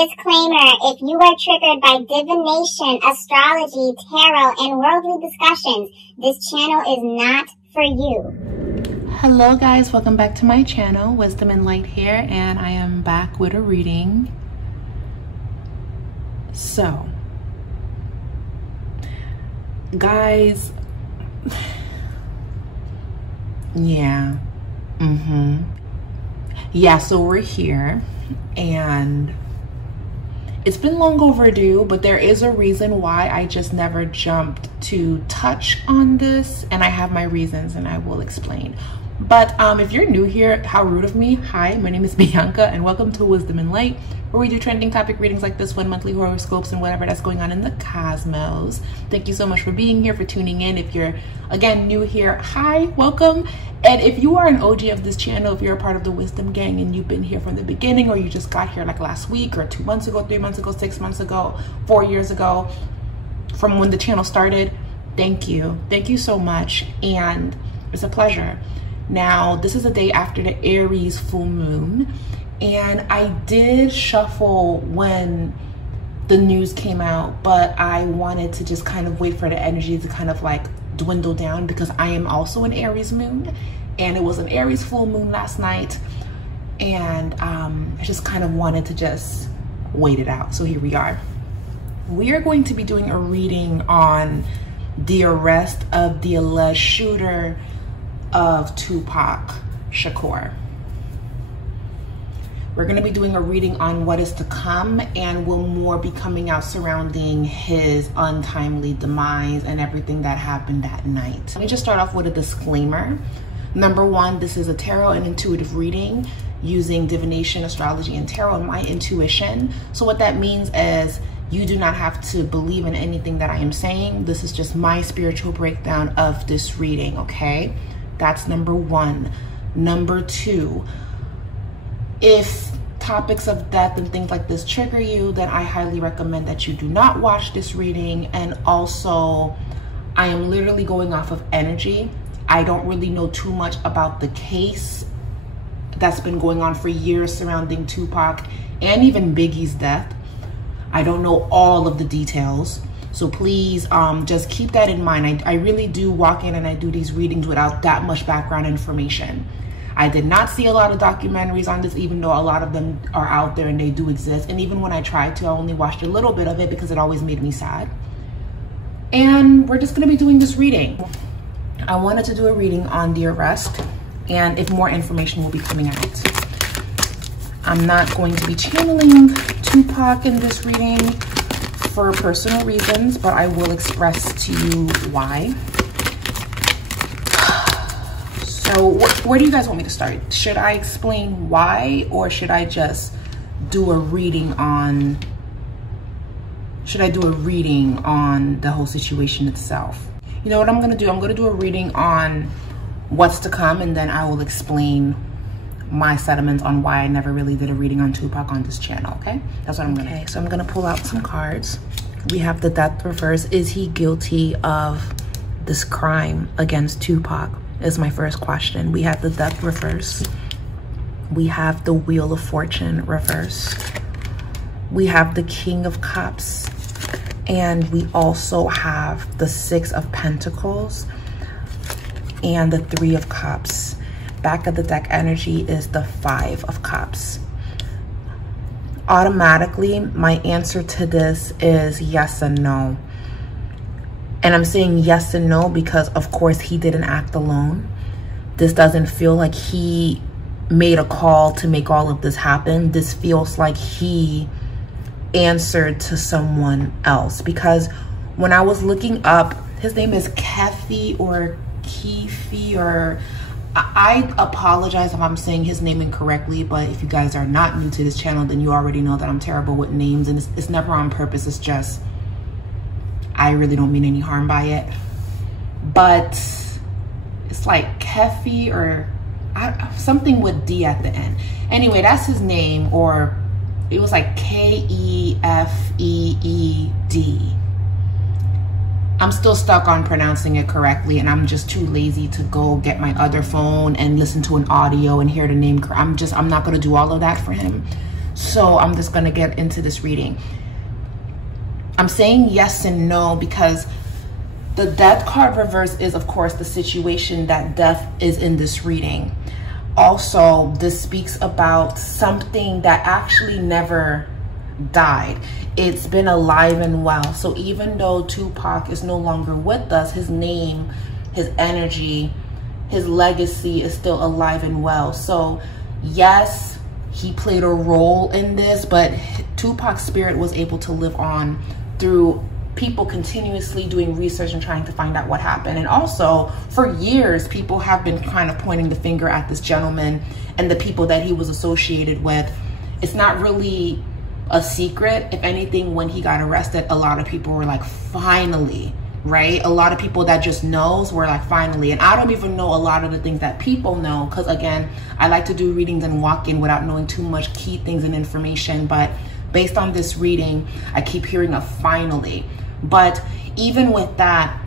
Disclaimer, if you are triggered by divination, astrology, tarot, and worldly discussions, this channel is not for you. Hello guys, welcome back to my channel, Wisdom and Light here, and I am back with a reading. So, guys, yeah, so we're here, and it's been long overdue, but there is a reason why I just never jumped to touch on this, and I have my reasons and I will explain. But if you're new here, how rude of me. Hi, my name is Bianca and welcome to Wisdom and Light, where we do trending topic readings like this one, monthly horoscopes and whatever that's going on in the cosmos. Thank you so much for being here, for tuning in. If you're, again, new here, hi, welcome. And if you are an OG of this channel, if you're a part of the Wisdom Gang and you've been here from the beginning, or you just got here like last week or 2 months ago, 3 months ago, 6 months ago, 4 years ago, from when the channel started, thank you. Thank you so much. And it's a pleasure. Now, this is a day after the Aries full moon, and I did shuffle when the news came out, but I wanted to just kind of wait for the energy to kind of like dwindle down, because I am also an Aries moon, and it was an Aries full moon last night, and I just kind of wanted to just wait it out. So here we are. We are going to be doing a reading on the arrest of the alleged shooter of Tupac Shakur. We're going to be doing a reading on what is to come, and will more be coming out surrounding his untimely demise and everything that happened that night. Let me just start off with a disclaimer. Number one, this is a tarot and intuitive reading using divination, astrology, and tarot and my intuition. So what that means is you do not have to believe in anything that I am saying. This is just my spiritual breakdown of this reading, okay? That's number one. Number two, if topics of death and things like this trigger you, then I highly recommend that you do not watch this reading. And also, I am literally going off of energy. I don't really know too much about the case that's been going on for years surrounding Tupac and even Biggie's death. I don't know all of the details. So please just keep that in mind. I really do walk in and I do these readings without that much background information. I did not see a lot of documentaries on this, even though a lot of them are out there and they do exist. And even when I tried to, I only watched a little bit of it because it always made me sad. And we're just gonna be doing this reading. I wanted to do a reading on the arrest, and if more information will be coming out. I'm not going to be channeling Tupac in this reading for personal reasons, but I will express to you why. So where do you guys want me to start? Should I explain why, or should I just do a reading on, the whole situation itself? You know what I'm gonna do? I'm gonna do a reading on what's to come, and then I will explain my sentiments on why I never really did a reading on Tupac on this channel, okay? That's what I'm gonna do. Okay, so I'm gonna pull out some cards. We have the Death Reverse. Is he guilty of this crime against Tupac? Is my first question. We have the Death Reverse. We have the Wheel of Fortune reverse. We have the King of Cups. And we also have the Six of Pentacles and the Three of Cups. Back of the deck energy is the Five of Cups. Automatically, my answer to this is yes and no. And I'm saying yes and no because, of course, he didn't act alone. This doesn't feel like he made a call to make all of this happen. This feels like he answered to someone else, because when I was looking up, his name is Keefe or Keefe, or I apologize if I'm saying his name incorrectly, but if you guys are not new to this channel, then you already know that I'm terrible with names, and it's never on purpose. It's just, I really don't mean any harm by it. But it's like Keefe or something with D at the end. Anyway, that's his name, or it was like Keefeed. I'm still stuck on pronouncing it correctly, and I'm just too lazy to go get my other phone and listen to an audio and hear the name. I'm not gonna do all of that for him. So I'm just gonna get into this reading. I'm saying yes and no because the death card reverse is, of course, the situation that death is in this reading. Also, this speaks about something that actually never died. It's been alive and well. So even though Tupac is no longer with us, his name, his energy, his legacy is still alive and well. So yes, he played a role in this, but Tupac's spirit was able to live on through people continuously doing research and trying to find out what happened. And also, for years, people have been kind of pointing the finger at this gentleman and the people that he was associated with. It's not really a secret. If anything, when he got arrested, a lot of people were like, finally, right? A lot of people that just knows were like, finally. And I don't even know a lot of the things that people know, because again, I like to do readings and walk in without knowing too much key things and information. But based on this reading, I keep hearing a finally. But even with that,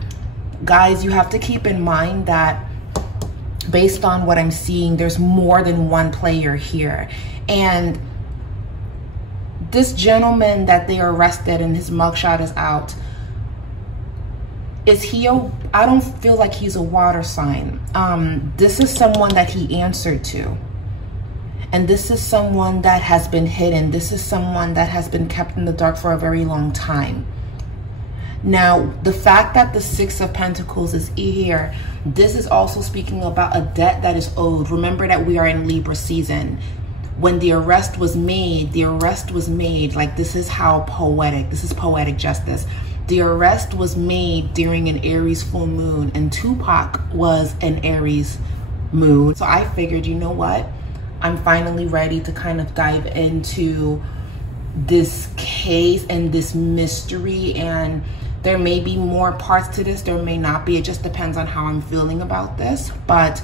guys, you have to keep in mind that based on what I'm seeing, there's more than one player here. And this gentleman that they arrested and his mugshot is out, is he I don't feel like he's a water sign. This is someone that he answered to. And this is someone that has been hidden. This is someone that has been kept in the dark for a very long time. Now, the fact that the Six of Pentacles is here, this is also speaking about a debt that is owed. Remember that we are in Libra season. When the arrest was made, like this is how poetic, this is poetic justice. The arrest was made during an Aries full moon, and Tupac was an Aries moon. So I figured, you know what? I'm finally ready to kind of dive into this case and this mystery, and there may be more parts to this, there may not be. It just depends on how I'm feeling about this, but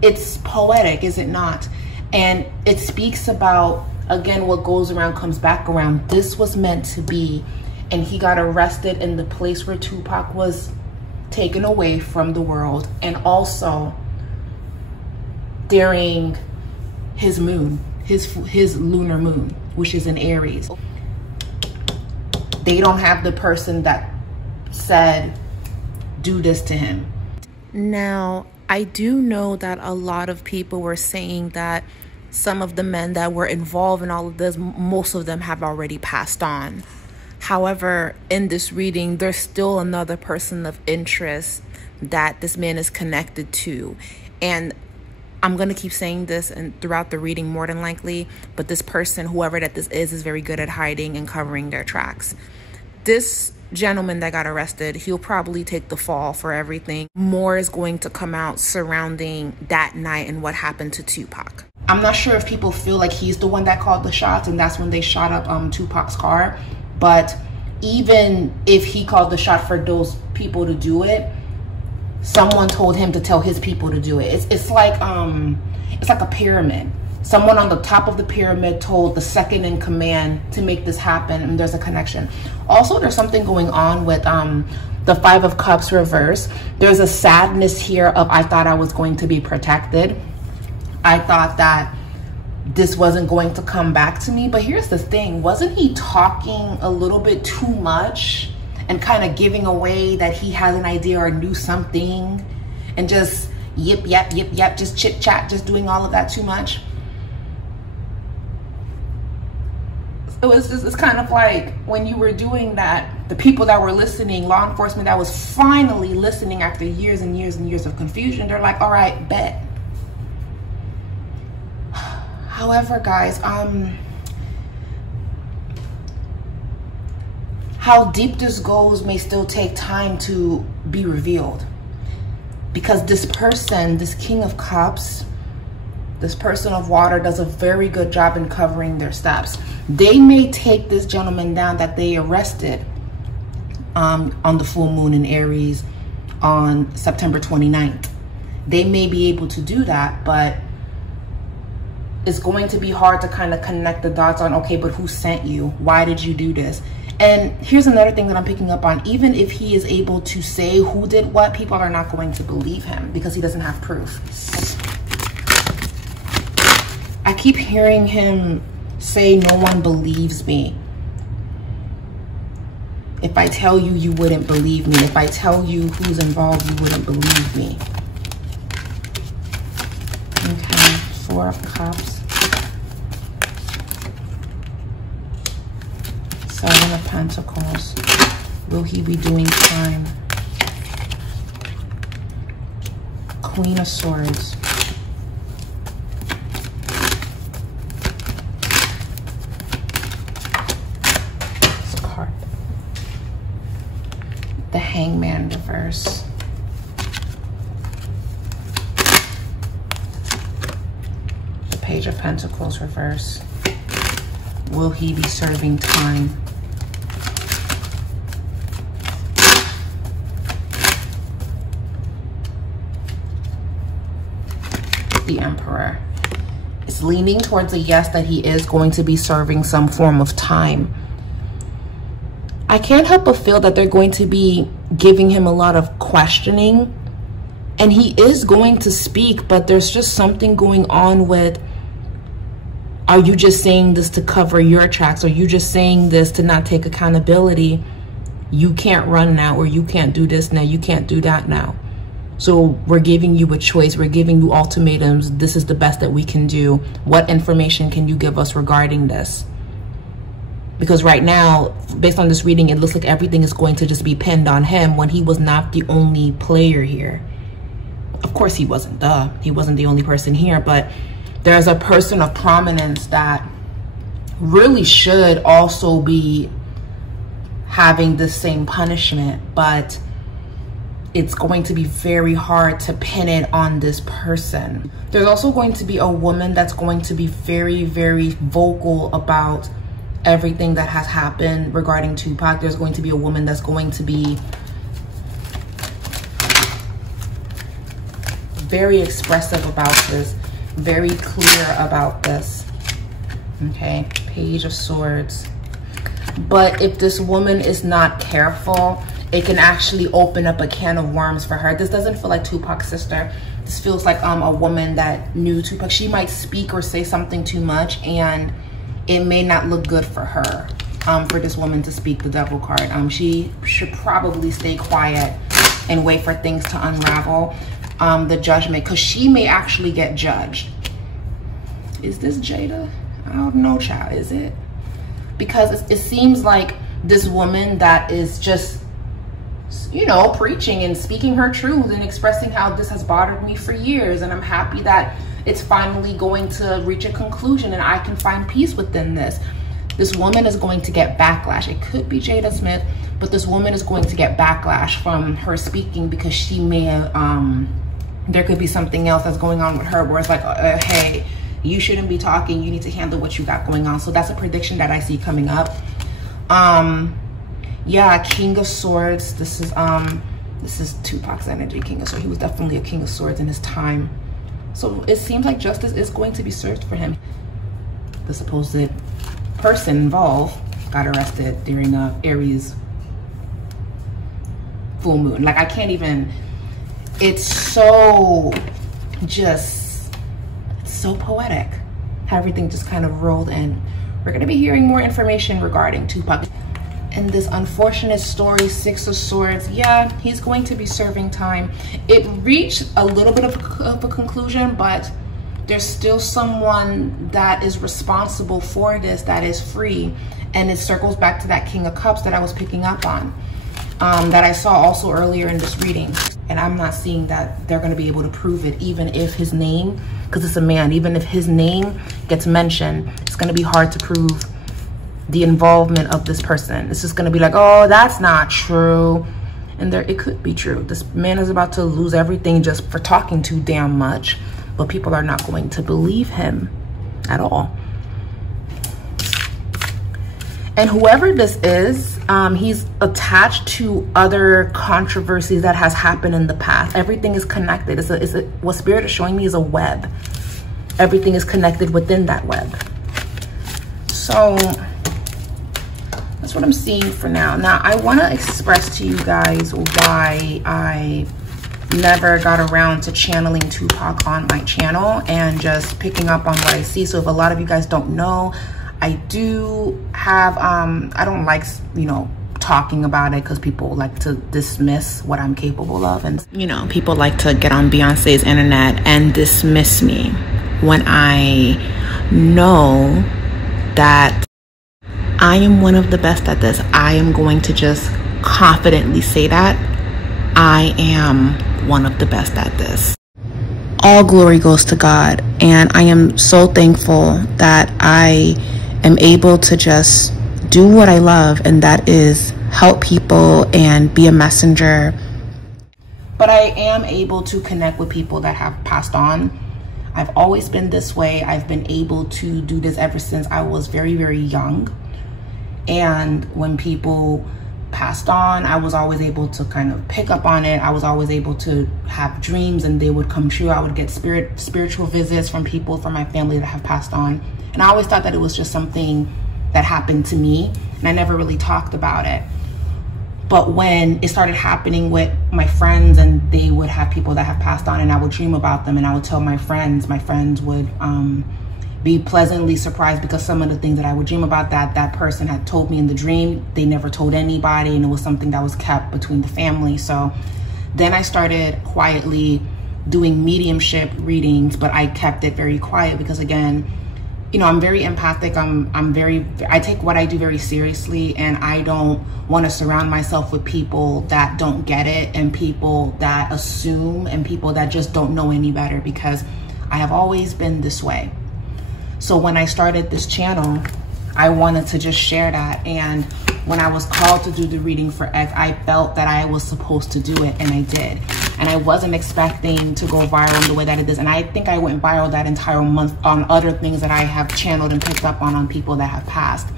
it's poetic, is it not? And it speaks about, again, what goes around comes back around. This was meant to be, and he got arrested in the place where Tupac was taken away from the world, and also during his moon, his lunar moon, which is in Aries. They don't have the person that said, do this to him. Now, I do know that a lot of people were saying that some of the men that were involved in all of this, most of them have already passed on. However, in this reading, there's still another person of interest that this man is connected to. And I'm going to keep saying this and throughout the reading more than likely, but this person, whoever that this is very good at hiding and covering their tracks. This gentleman that got arrested, he'll probably take the fall for everything. More is going to come out surrounding that night and what happened to Tupac. I'm not sure if people feel like he's the one that called the shots and that's when they shot up Tupac's car. But even if he called the shot for those people to do it, someone told him to tell his people to do it. It's like a pyramid. Someone on the top of the pyramid told the second in command to make this happen, and there's a connection. Also, there's something going on with the Five of Cups reverse. There's a sadness here of, I thought I was going to be protected. I thought that this wasn't going to come back to me. But here's the thing, wasn't he talking a little bit too much and kind of giving away that he had an idea or knew something, and just yip, yap, yip, yap, just chit chat, just doing all of that too much? It's kind of like when you were doing that, the people that were listening, law enforcement that was finally listening after years and years and years of confusion, they're like, all right, bet. However, guys, how deep this goes may still take time to be revealed, because this person, this King of Cups, this person of water, does a very good job in covering their steps. They may take this gentleman down that they arrested on the full moon in Aries on September 29th. They may be able to do that, but it's going to be hard to kind of connect the dots on, okay, but who sent you? Why did you do this? And here's another thing that I'm picking up on. Even if he is able to say who did what, people are not going to believe him because he doesn't have proof. I keep hearing him say, no one believes me. If I tell you, you wouldn't believe me. If I tell you who's involved, you wouldn't believe me. Okay, 4 of Cups. 7 of Pentacles. Will he be doing time? Queen of Swords. It's a card. The Hangman reverse. The Page of Pentacles reverse. Will he be serving time? The Emperor. It's leaning towards a yes, that he is going to be serving some form of time. I can't help but feel that they're going to be giving him a lot of questioning, and he is going to speak, but there's just something going on with, are you just saying this to cover your tracks? Are you just saying this to not take accountability? You can't run now, or you can't do this now, you can't do that now. So we're giving you a choice. We're giving you ultimatums. This is the best that we can do. What information can you give us regarding this? Because right now, based on this reading, it looks like everything is going to just be pinned on him when he was not the only player here. Of course, he wasn't the only person here, but there's a person of prominence that really should also be having the same punishment, but it's going to be very hard to pin it on this person. There's also going to be a woman that's going to be very, very vocal about everything that has happened regarding Tupac. There's going to be a woman that's going to be very expressive about this, very clear about this. Okay, Page of Swords. But if this woman is not careful, it can actually open up a can of worms for her. This doesn't feel like Tupac's sister. This feels like a woman that knew Tupac. She might speak or say something too much, and it may not look good for her, for this woman to speak the Devil card. She should probably stay quiet and wait for things to unravel. The Judgment, because she may actually get judged. Is this Jada? I don't know, child. Is it? Because it seems like this woman that is just, you know, preaching and speaking her truth and expressing how this has bothered me for years, and I'm happy that it's finally going to reach a conclusion and I can find peace within this. This woman is going to get backlash. It could be Jada Smith, but this woman is going to get backlash from her speaking, because she may there could be something else that's going on with her where it's like, hey, you shouldn't be talking, you need to handle what you got going on. So that's a prediction that I see coming up. Yeah, King of Swords. This is Tupac's energy, King of Swords. He was definitely a King of Swords in his time. So it seems like justice is going to be served for him. The supposed person involved got arrested during Aries full moon. Like, I can't even, it's so just, it's so poetic how everything just kind of rolled in. We're gonna be hearing more information regarding Tupac. And this unfortunate story, 6 of Swords, yeah, he's going to be serving time. It reached a little bit of a conclusion, but there's still someone that is responsible for this, that is free. And it circles back to that King of Cups that I was picking up on, that I saw also earlier in this reading. And I'm not seeing that they're gonna be able to prove it, even if his name, because it's a man, even if his name gets mentioned, it's gonna be hard to prove the involvement of this person. It's just gonna be like, oh, that's not true. And it could be true. This man is about to lose everything just for talking too damn much, but people are not going to believe him at all. And whoever this is, he's attached to other controversies that has happened in the past. Everything is connected. What Spirit is showing me is a web. Everything is connected within that web. So that's what I'm seeing for now. Now, I want to express to you guys why I never got around to channeling Tupac on my channel and just picking up on what I see. So if a lot of you guys don't know, I do have, I don't like, you know, talking about it because people like to dismiss what I'm capable of. And, you know, people like to get on Beyonce's internet and dismiss me when I know that I am one of the best at this. I am going to just confidently say that I am one of the best at this. All glory goes to God, and I am so thankful that I am able to just do what I love, and that is help people and be a messenger. But I am able to connect with people that have passed on. I've always been this way. I've been able to do this ever since I was very, very young. And when people passed on, I was always able to kind of pick up on it. I was always able to have dreams and they would come true. I would get spiritual visits from people from my family that have passed on. And I always thought that it was just something that happened to me, and I never really talked about it. But when it started happening with my friends, and they would have people that have passed on, and I would dream about them and I would tell my friends would be pleasantly surprised because some of the things that I would dream about that person had told me in the dream, they never told anybody, and it was something that was kept between the family. So then I started quietly doing mediumship readings, but I kept it very quiet because, again, you know, I'm very empathic. I take what I do very seriously, and I don't want to surround myself with people that don't get it, and people that assume, and people that just don't know any better, because I have always been this way. So when I started this channel, I wanted to just share that. And when I was called to do the reading for X, I felt that I was supposed to do it, and I did. And I wasn't expecting to go viral in the way that it is. And I think I went viral that entire month on other things that I have channeled and picked up on people that have passed.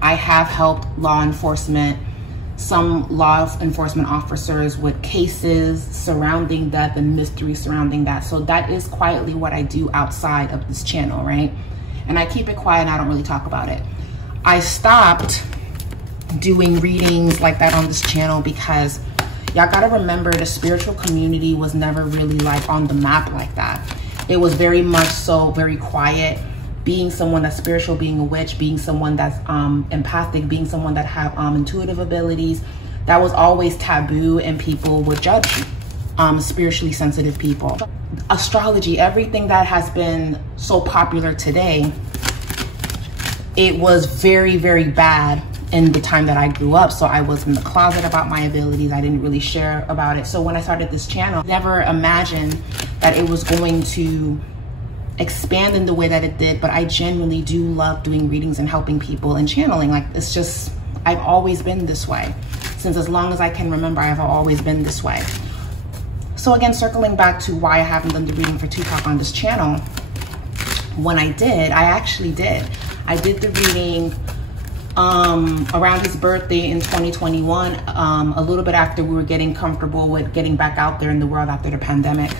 I have helped some law enforcement officers with cases surrounding death and mystery surrounding that. So that is quietly what I do outside of this channel, right? And I keep it quiet and I don't really talk about it. I stopped doing readings like that on this channel because y'all gotta remember, the spiritual community was never really like on the map like that. It was very much so very quiet. Being someone that's spiritual, being a witch, being someone that's empathic, being someone that have intuitive abilities, that was always taboo, and people would judge spiritually sensitive people. Astrology, everything that has been so popular today, it was very, very bad in the time that I grew up. So I was in the closet about my abilities. I didn't really share about it. So when I started this channel, I never imagined that it was going to expand in the way that it did. But I genuinely do love doing readings and helping people and channeling. Like, it's just, I've always been this way. Since as long as I can remember, I've always been this way. So again, circling back to why I haven't done the reading for Tupac on this channel, when I did, I did the reading around his birthday in 2021, a little bit after we were getting comfortable with getting back out there in the world after the pandemic.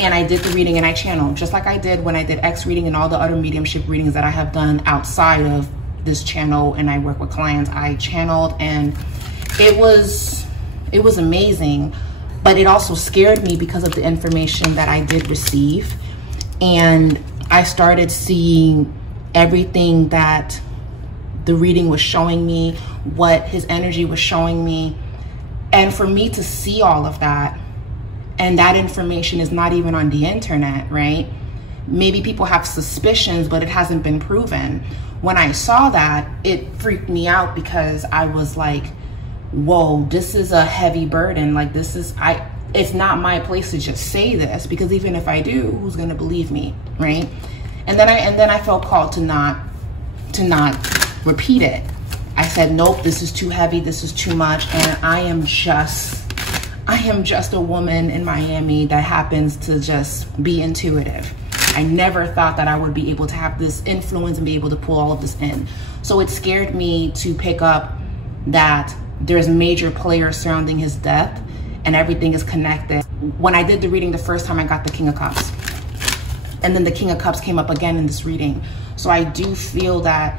And I did the reading and I channeled, just like I did when I did X reading and all the other mediumship readings that I have done outside of this channel, and I work with clients. I channeled, and it was amazing, but it also scared me because of the information that I did receive. And I started seeing everything that the reading was showing me, what his energy was showing me. And for me to see all of that, and that information is not even on the internet, right? Maybe people have suspicions, but it hasn't been proven. When I saw that, it freaked me out because I was like, whoa, this is a heavy burden. Like, it's not my place to just say this, because even if I do, who's gonna believe me, right? And then I felt called to not repeat it. I said, nope, this is too heavy, this is too much. And I am just a woman in Miami that happens to just be intuitive. I never thought that I would be able to have this influence and be able to pull all of this in. So it scared me to pick up that there's major players surrounding his death and everything is connected. When I did the reading the first time, I got the King of Cups. And then the King of Cups came up again in this reading. So I do feel that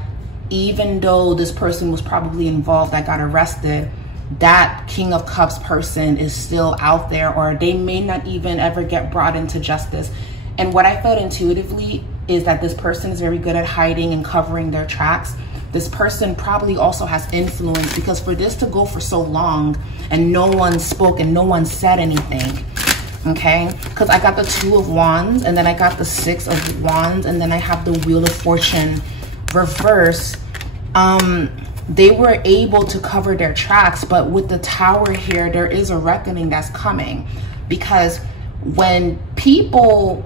even though this person was probably involved, that got arrested, that King of Cups person is still out there, or they may not even ever get brought into justice. And what I felt intuitively is that this person is very good at hiding and covering their tracks. This person probably also has influence, because for this to go for so long and no one spoke and no one said anything, okay? Because I got the 2 of Wands, and then I got the 6 of Wands, and then I have the Wheel of Fortune reverse. They were able to cover their tracks, but with the Tower here, there is a reckoning that's coming, because when people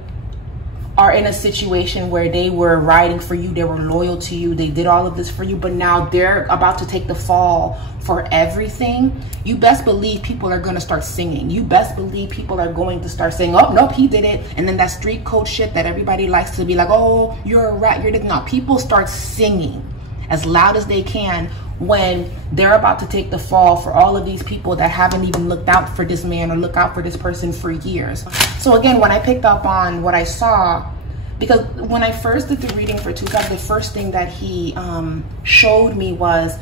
are in a situation where they were riding for you, they were loyal to you, they did all of this for you, but now they're about to take the fall for everything, you best believe people are going to start singing. You best believe people are going to start saying, oh, nope, he did it. And then that street code shit that everybody likes to be like, oh, you're a rat, you're not. People start singing as loud as they can when they're about to take the fall for all of these people that haven't even looked out for this man or look out for this person for years. So again, when I picked up on what I saw, because when I first did the reading for Tupac, the first thing that he showed me was,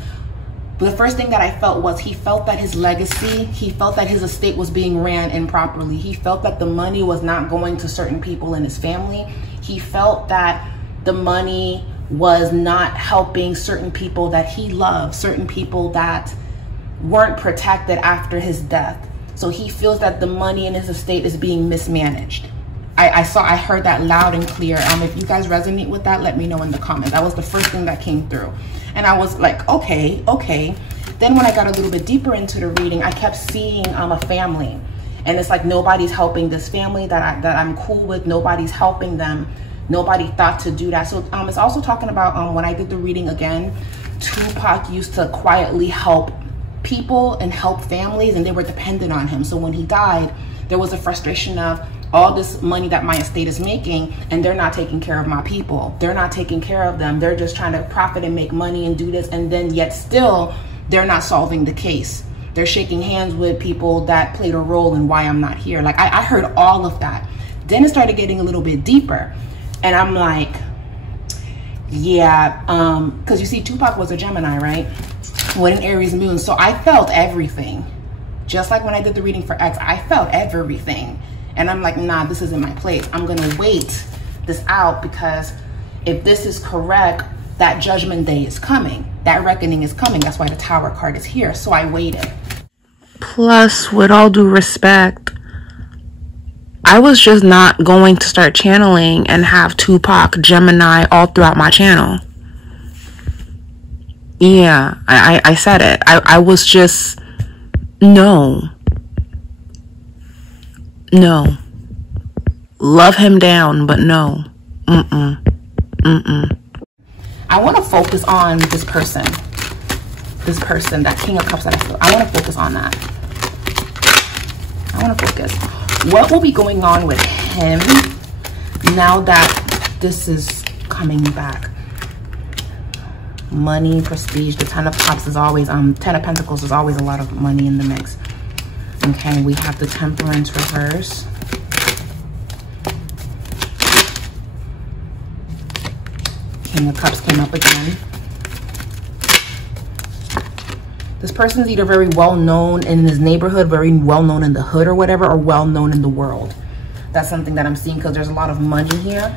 the first thing that I felt was he felt that his legacy, he felt that his estate was being ran improperly. He felt that the money was not going to certain people in his family. He felt that the money was not helping certain people that he loved, certain people that weren't protected after his death. So he feels that the money in his estate is being mismanaged. I heard that loud and clear. If you guys resonate with that, let me know in the comments. That was the first thing that came through. And I was like, okay. Then when I got a little bit deeper into the reading, I kept seeing a family. And it's like nobody's helping this family that I'm cool with. Nobody's helping them. Nobody thought to do that. So it's also talking about when I did the reading again, Tupac used to quietly help people and help families, and they were dependent on him. So when he died, there was a frustration of all this money that my estate is making, and they're not taking care of my people. They're not taking care of them. They're just trying to profit and make money and do this, and then yet still they're not solving the case. They're shaking hands with people that played a role in why I'm not here. Like I heard all of that. Then it started getting a little bit deeper. And I'm like, yeah, because you see, Tupac was a Gemini, right? With an Aries moon. So I felt everything. Just like when I did the reading for X, I felt everything. And I'm like, nah, this isn't my place. I'm going to wait this out, because if this is correct, that judgment day is coming. That reckoning is coming. That's why the Tower card is here. So I waited. Plus, with all due respect, I was just not going to start channeling and have Tupac, Gemini all throughout my channel. Yeah, I said it. I was just, no. Love him down, but no. I want to focus on this person, that King of Cups that I feel. I want to focus on that. I want to focus. What will be going on with him now that this is coming back? Money, prestige. The 10 of Cups is always, 10 of Pentacles is always a lot of money in the mix. Okay, we have the Temperance reverse. King of Cups came up again. This person's either very well known in his neighborhood, very well known in the hood or whatever, or well known in the world. That's something that I'm seeing, because there's a lot of money here.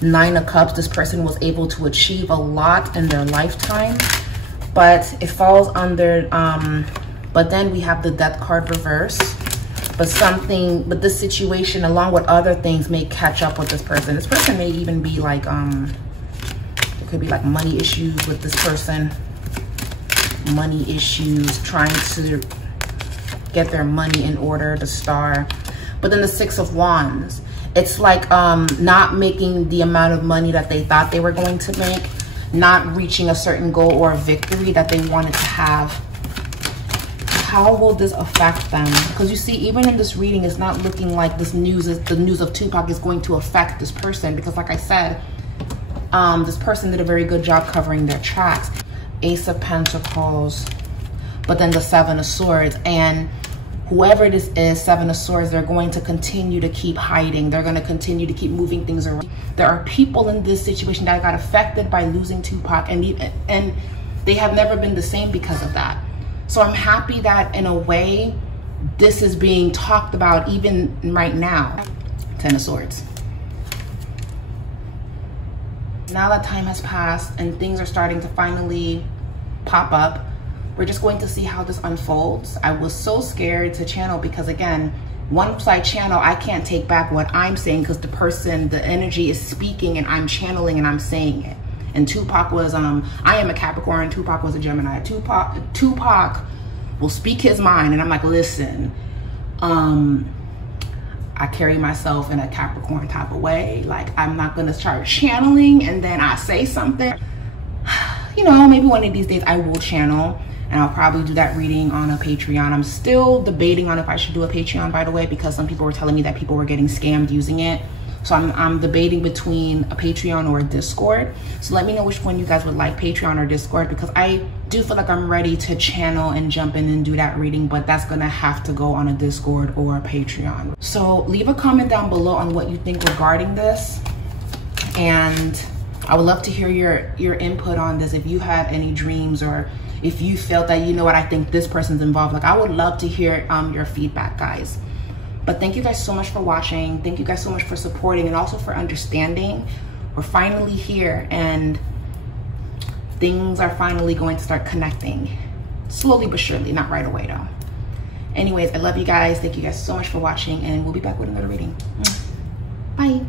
9 of Cups, this person was able to achieve a lot in their lifetime, but it falls under, but then we have the Death card reverse. But this situation, along with other things, may catch up with this person. This person may even be like, it could be like money issues with this person. Money issues, trying to get their money in order, the Star. But then the 6 of Wands, it's like not making the amount of money that they thought they were going to make, not reaching a certain goal or a victory that they wanted to have. How will this affect them? Because you see, even in this reading, it's not looking like the news of Tupac is going to affect this person, because like I said, this person did a very good job covering their tracks. Ace of Pentacles, but then the 7 of Swords. And whoever this is, 7 of Swords, they're going to continue to keep hiding. They're going to continue to keep moving things around. There are people in this situation that got affected by losing Tupac, and they have never been the same because of that. So I'm happy that in a way, this is being talked about even right now. 10 of Swords. Now that time has passed and things are starting to finally pop up, we're just going to see how this unfolds. I was so scared to channel because, again, once I channel, I can't take back what I'm saying because the energy is speaking and I'm channeling and I'm saying it. And Tupac was, I am a Capricorn, Tupac was a Gemini. Tupac will speak his mind and I'm like, listen, I carry myself in a Capricorn type of way. Like, I'm not gonna start channeling and then I say something. You know, maybe one of these days I will channel and I'll probably do that reading on a Patreon. I'm still debating on if I should do a Patreon, by the way, because some people were telling me that people were getting scammed using it. So I'm debating between a Patreon or a Discord. So let me know which one you guys would like, Patreon or Discord, because I do feel like I'm ready to channel and jump in and do that reading, but that's gonna have to go on a Discord or a Patreon. So leave a comment down below on what you think regarding this. And I would love to hear your input on this. If you had any dreams or if you felt that, you know what, I think this person's involved. Like, I would love to hear your feedback, guys. But thank you guys so much for watching. Thank you guys so much for supporting and also for understanding. We're finally here and things are finally going to start connecting. Slowly but surely, not right away though. Anyways, I love you guys. Thank you guys so much for watching and we'll be back with another reading. Bye.